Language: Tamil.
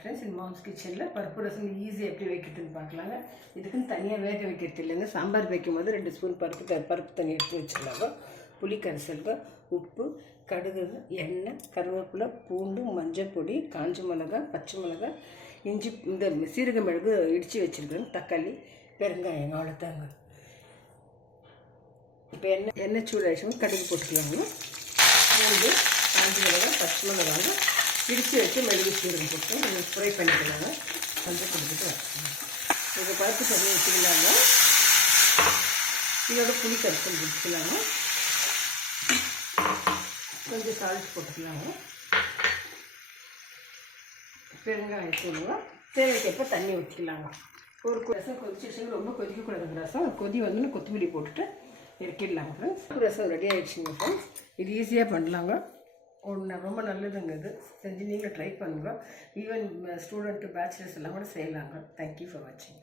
ஃப்ரெண்ட்ஸ், இந்த மாம்ஸ் கிச்சனில் பருப்பு ரசம் ஈஸியாக எப்படி வைக்கிறதுன்னு பார்க்கலாங்க. இதுக்குன்னு தனியாக வேக வைக்கிறது இல்லைங்க. சாம்பார் வைக்கும் போது 2 ஸ்பூன் பருப்பு தண்ணி எடுத்து வச்சுருந்தாங்க. புளி கரைசல்கள், உப்பு, கடுகு, எண்ணெய், கருவேப்பிலை, பூண்டு, மஞ்சள் பொடி, காஞ்ச மிளகாய், பச்சை மிளகாய், இஞ்சி, இந்த சீரக மிளகு இடித்து வச்சுருக்கேன், தக்காளி, பெருங்காயம், அவ்வளோதாங்க. இப்போ எண்ணெய் சூடாகிடுச்சு, கடுகு போட்டுக்கலாங்க. பூண்டு, காஞ்ச மிளகாய், பச்சை மிளகாய் இடித்து வச்சு மெழுகு சீரகம் போட்டு ஃப்ரை பண்ணிக்கலாங்க. கொஞ்சம் கொடுத்துட்டு வச்சுக்கணும். இதை பருப்பு தண்ணி வச்சுக்கலாங்க. இதோட புளி கரைசல் பிடிச்சிக்கலாங்க. கொஞ்சம் சால்ட் போட்டுக்கலாங்க. பெருங்காயம் தூளுங்க. தேவைக்கப்போ தண்ணி ஊற்றிக்கலாங்க. ஒரு ரசம் கொதிச்சு ரொம்ப கொதிக்கக்கூடாதுங்க. ரசம் கொதி வந்து கொத்தமல்லி போட்டுட்டு இறக்கிடலாங்க ஃப்ரெண்ட்ஸ். ரசம் ரெடி ஆகிடுச்சிங்க ஃப்ரெண்ட்ஸ். இது ஈஸியாக பண்ணலாங்க. ரொம்ப நல்லதுங்க. இது செஞ்சு நீங்களும் ட்ரை பண்ணுங்கள். ஈவன் ஸ்டூடெண்ட்டு பேச்சுலர்ஸ் எல்லாம் கூட செய்யலாங்க. தேங்க்யூ ஃபார் வாட்சிங்.